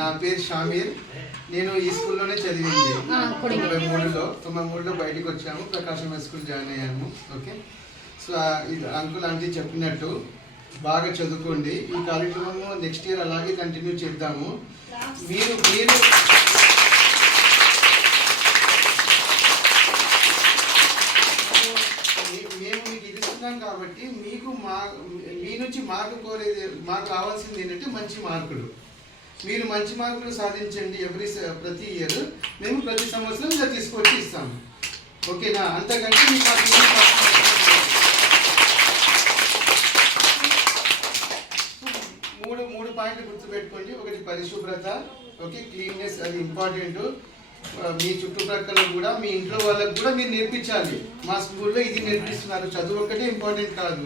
నా పేరు షామీర్. నేను ఈ స్కూల్లోనే చదివింది. 93లో బయటకు వచ్చాము, ప్రకాశం స్కూల్ జాయిన్ అయ్యాము. ఓకే, సో ఇది అంకుల్ ఆంటీ చెప్పినట్టు బాగా చదువుకోండి. ఈ కార్యక్రమము నెక్స్ట్ ఇయర్ అలాగే కంటిన్యూ చేద్దాము. మీరు మేము మీకు ఇది ఇస్తున్నాం కాబట్టి మీకు మీ నుంచి మాకు కావాల్సింది ఏంటంటే మంచి మార్కులు. మీరు మంచి మార్కులు సాధించండి. ప్రతి ఇయర్ మేము ప్రతి సంవత్సరం ఇలా తీసుకొచ్చి ఇస్తాము. ఓకేనా? అంతకంటే మూడు పాయింట్లు గుర్తుపెట్టుకోండి. ఒకటి పరిశుభ్రత, ఓకే, క్లీన్నెస్, అది ఇంపార్టెంట్. మీ చుట్టుప్రక్కల కూడా మీ ఇంట్లో వాళ్ళకు కూడా మీరు నేర్పించాలి. మా స్కూల్లో ఇది నేర్పిస్తున్నారు. చదువు ఒక్కటే ఇంపార్టెంట్ కాదు,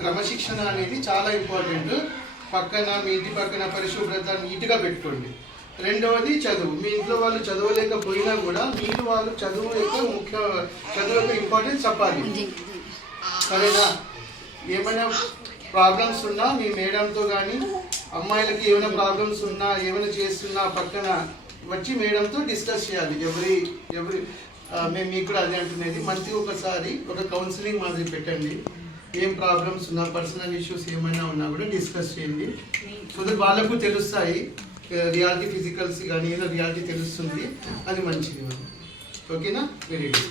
క్రమశిక్షణ అనేది చాలా ఇంపార్టెంట్. మీ ఇంటి పక్కన పరిశుభ్రత నీట్గా పెట్టుకోండి. రెండవది చదువు. మీ ఇంట్లో వాళ్ళు చదవలేకపోయినా కూడా మీరు వాళ్ళు చదువు యొక్క ఇంపార్టెన్స్ చెప్పాలి. సరేనా? ఏమైనా ప్రాబ్లమ్స్ ఉన్నా మీ మేడంతో కానీ, అమ్మాయిలకి ఏమైనా ప్రాబ్లమ్స్ ఉన్నా ఏమైనా చేస్తున్నా పక్కన వచ్చి మేడంతో డిస్కస్ చేయాలి. మేము మీకు కూడా అదే అంటున్నది. మంత్లీ ఒకసారి ఒక కౌన్సిలింగ్ మాదిరి పెట్టండి. ఏం ప్రాబ్లమ్స్ ఉన్నా, పర్సనల్ ఇష్యూస్ ఏమైనా ఉన్నా కూడా డిస్కస్ చేయండి. సో దట్ వాళ్ళకు తెలుస్తాయి. రియాలిటీ ఫిజికల్స్ కానీ ఏదో రియాలిటీ తెలుస్తుంది. అది మంచిది. ఓకేనా? Very good.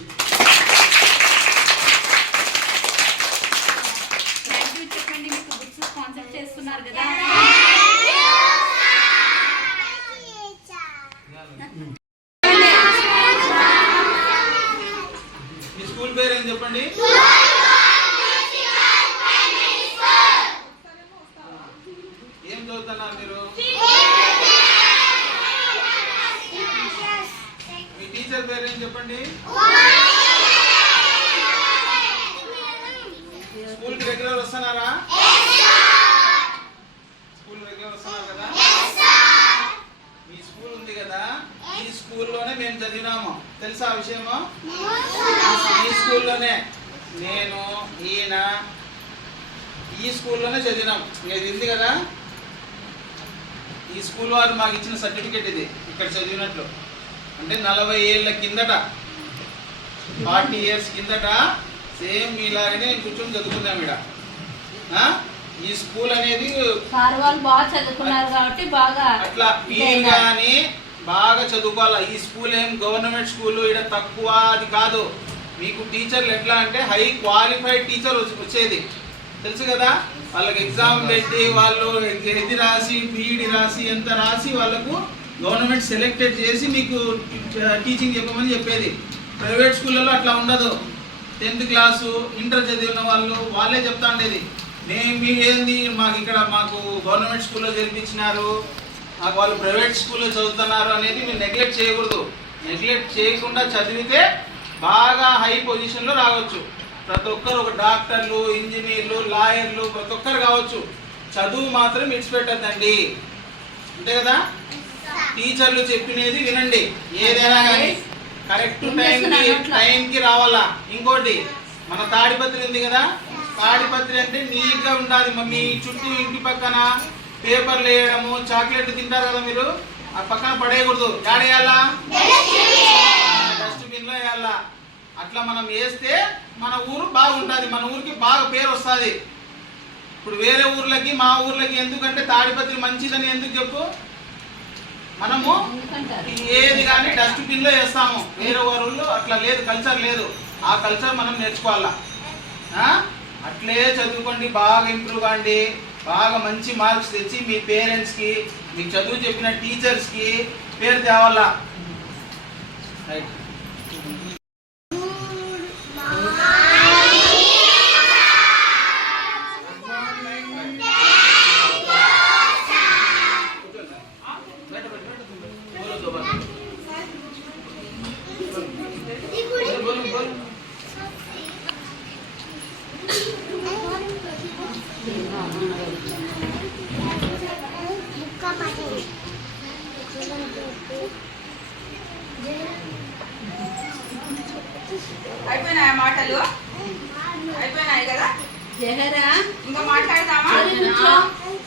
మీ స్కూల్ పేరు ఏం చెప్పండి? ఏం చదువుతున్నారు మీరు? మీ టీచర్ పేరు ఏం చెప్పండి? స్కూల్ కి రెగ్యులర్ వస్తున్నారా? స్కూల్ రెగ్యులర్ వస్తున్నారు కదా? మీ స్కూల్ ఉంది కదా, ఈ స్కూల్లోనే మేము చదివినాము. తెలుసా ఆ విషయము? ఈ స్కూల్లోనే నేను, ఈయన ఈ స్కూల్లోనే చదివినాం. ఇది ఉంది కదా, ఈ స్కూల్ వారు మాకు ఇచ్చిన సర్టిఫికేట్ ఇది. ఇక్కడ చదివినట్లు అంటే 40 ఏళ్ళ కిందట, 40 years కిందట సేమ్ మీలాగనే కూర్చొని చదువుకున్నాం ఇక్కడ. ఈ స్కూల్ అనేది బాగా చదువుకున్నారు కాబట్టి బాగా అట్లా మీరు కానీ బాగా చదువుకోవాలా. ఈ స్కూల్ ఏం గవర్నమెంట్ స్కూల్ ఇక్కడ తక్కువ అది కాదు. మీకు టీచర్లు ఎట్లా అంటే హై క్వాలిఫైడ్ టీచర్ వచ్చేది తెలుసు కదా. వాళ్ళకి ఎగ్జామ్ పెట్టి వాళ్ళు ఎది రాసి బీఈడి రాసి ఎంత రాసి వాళ్ళకు గవర్నమెంట్ సెలెక్టెడ్ చేసి మీకు టీచింగ్ చెప్పమని చెప్పేది. ప్రైవేట్ స్కూళ్ళలో అట్లా ఉండదు. 10th క్లాసు ఇంటర్ చదివిన వాళ్ళే చెప్తా ఉండేది. మీ ఏంది మాకు గవర్నమెంట్ స్కూల్లో చేర్పించినారు, మాకు వాళ్ళు ప్రైవేట్ స్కూల్లో చదువుతున్నారు అనేది మీరు నెగ్లెక్ట్ చేయకూడదు. నెగ్లెక్ట్ చేయకుండా చదివితే బాగా హై పొజిషన్లో రావచ్చు. ప్రతి ఒక్కరు ఒక డాక్టర్లు, ఇంజనీర్లు, లాయర్లు ప్రతి ఒక్కరు కావచ్చు. చదువు మాత్రం విడిచిపెట్టద్దండి. అంతే కదా? టీచర్లు చెప్పినది వినండి. ఏదైనా కానీ కరెక్ట్ టైంకి రావాలా. ఇంకోటి మన తాడిపత్రి ఉంది కదా, తాడిపత్రి అంటే నీట్గా ఉండాలి. మీ చుట్టూ ఇంటి పక్కన పేపర్లు వేయడము, చాక్లెట్ తింటారు కదా మీరు, ఆ పక్కన పడేయకూడదు. ఏడేయాలా? డస్ట్బిన్ లో వేయాలా. అట్లా మనం వేస్తే మన ఊరు బాగుంటుంది, మన ఊరికి బాగా పేరు వస్తుంది. ఇప్పుడు వేరే ఊర్లకి మా ఊర్లకి ఎందుకంటే తాడిపత్రి మంచిదని ఎందుకు చెప్పు, మనము ఏది కానీ డస్ట్బిన్ లో వేస్తాము. వేరే ఊళ్ళు అట్లా లేదు, కల్చర్ లేదు. ఆ కల్చర్ మనం నేర్చుకోవాలా. అట్లే చదువుకోండి, బాగా ఇంప్రూవ్ కాండి, బాగా మంచి మార్క్స్ తెచ్చి మీ పేరెంట్స్కి, మీకు చదువు చెప్పిన టీచర్స్కి పేరు తేవాలా. రైట్. అయిపోయినాయా మాటలు? అయిపోయినాయి కదా. జహరా ఇంకా మాట్లాడదామా?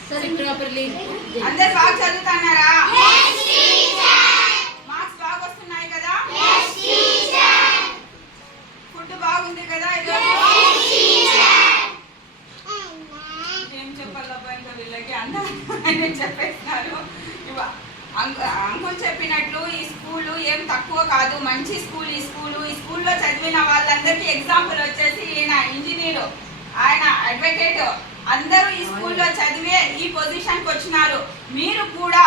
అందరు బాగా చదువుతున్నారా? మార్క్స్ బాగా వస్తున్నాయి కదా? ఫుడ్ బాగుంది కదా? ఏం చెప్పాలబ్బా ఇంకా వీళ్ళకి అందరూ చెప్పేస్తున్నారు. అంకుల్ చెప్పినట్లు ఈ స్కూలు ఏం తక్కువ కాదు, మంచి స్కూల్. ఈ స్కూల్లో చదివిన వాళ్ళందరికీ ఎగ్జాంపుల్ వచ్చేసి ఈయన ఇంజనీరు, ఆయన అడ్వకేట్, అందరూ ఈ స్కూల్లో చదివే ఈ పొజిషన్కి వచ్చినారు. మీరు కూడా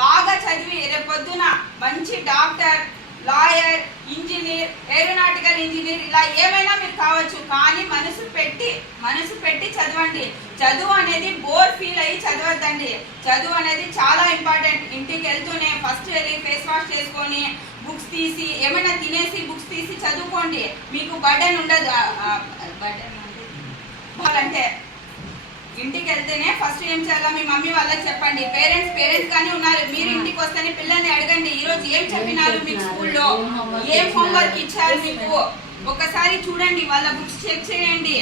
బాగా చదివి రేపొద్దున మంచి doctor, lawyer, engineer, aeronautical engineer ఇలా ఏమైనా మీరు కావచ్చు. కానీ మనసు పెట్టి చదవండి. చదువు అనేది బోర్ ఫీల్ అయ్యి చదవద్దండి. చదువు అనేది చాలా ఇంపార్టెంట్. ఇంటికి వెళ్తూనే ఫస్ట్ వెళ్ళి ఫేస్ వాష్ చేసుకొని బుక్స్ తీసి ఏమైనా తినేసి బుక్స్ తీసి చదువుకోండి. మీకు బర్డెన్ ఉండదు. బర్డెన్ అంటే ఇంటికి వెళ్తేనే ఫస్ట్ ఏం చేయాలో మీ మమ్మీ వాళ్ళకి చెప్పండి. పేరెంట్స్ గానీ ఉన్నారు, మీరు ఇంటికి వస్తేనే పిల్లల్ని అడగండి ఈ రోజు ఏం చెప్పినారు మీకు స్కూల్లో, ఏం హోంవర్క్ ఇచ్చారు మీకు. ఒకసారి చూడండి, వాళ్ళ బుక్స్ చెక్ చేయండి.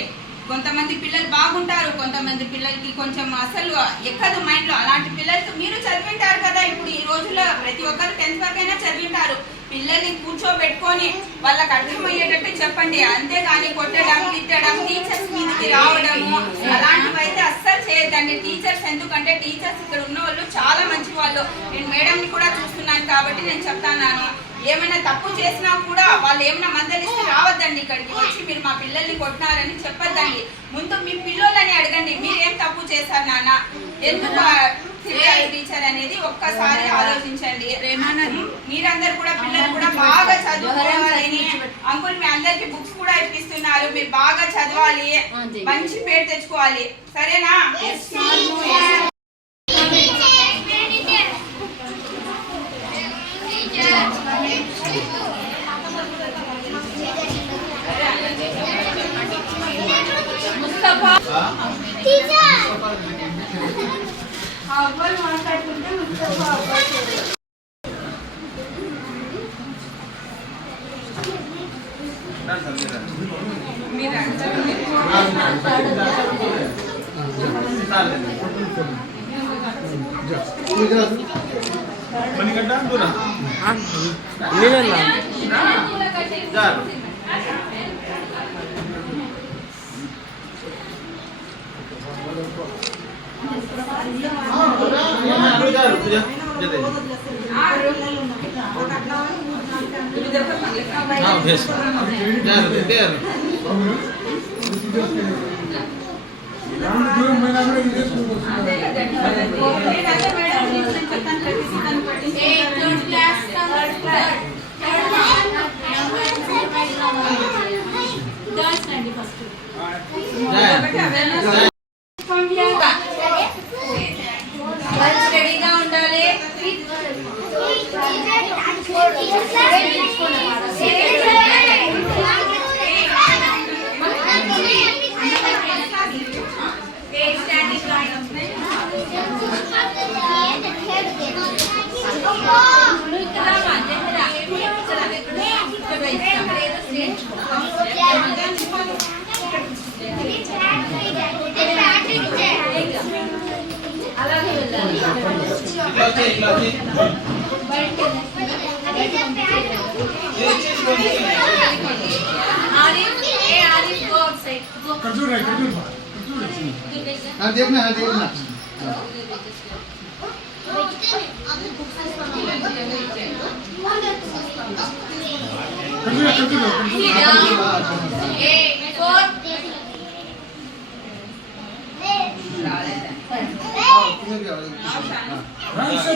కొంతమంది పిల్లలు బాగుంటారు, కొంతమంది పిల్లలకి కొంచెం అసలు ఎక్కదు మైండ్ లో. అలాంటి పిల్లలతో మీరు చదివింటారు కదా. ఇప్పుడు ఈ రోజుల్లో ప్రతి ఒక్కరు 10th వరకు అయినా చదివింటారు. పిల్లల్ని కూర్చోబెట్టుకొని వాళ్ళకి అర్థమయ్యేటట్టు చెప్పండి. అంతేగాని కొట్టడం, తిట్టడం, టీచర్స్ మీదకి రావడము అలాంటివి అయితే అస్సలు చేయొద్దండి. టీచర్స్ ఎందుకంటే టీచర్స్ ఇక్కడ ఉన్న వాళ్ళు చాలా మంచి వాళ్ళు. నేను మేడంని కూడా చూస్తున్నాను కాబట్టి నేను చెప్తాను. ఏమైనా తప్పు చేసినా కూడా వాళ్ళు ఏమైనా మందలిస్తే రావద్దండి. ఇక్కడికి వచ్చి మీరు మా పిల్లల్ని కొట్టినారని చెప్పొద్దండి. ముందు మీ పిల్లలని అడగండి, మీరేం తప్పు చేశారు నాన్న, ఎందుకు టీచర్ అనేది ఒక్కసారి ఆలోచించండి. మీరందరూ కూడా పిల్లలు కూడా బాగా చదువుకోవాలని అంకుల్ మీ అందరికి బుక్స్ కూడా ఇప్పిస్తున్నారు. మీరు బాగా చదవాలి, మంచి పేరు తెచ్చుకోవాలి. సరేనా? అవ్వలు మాట్లాడుకుంటే ముస్తఫా రెడీగా ఉండాలి. అలాగే వెళ్ళాలి. देखना Nice.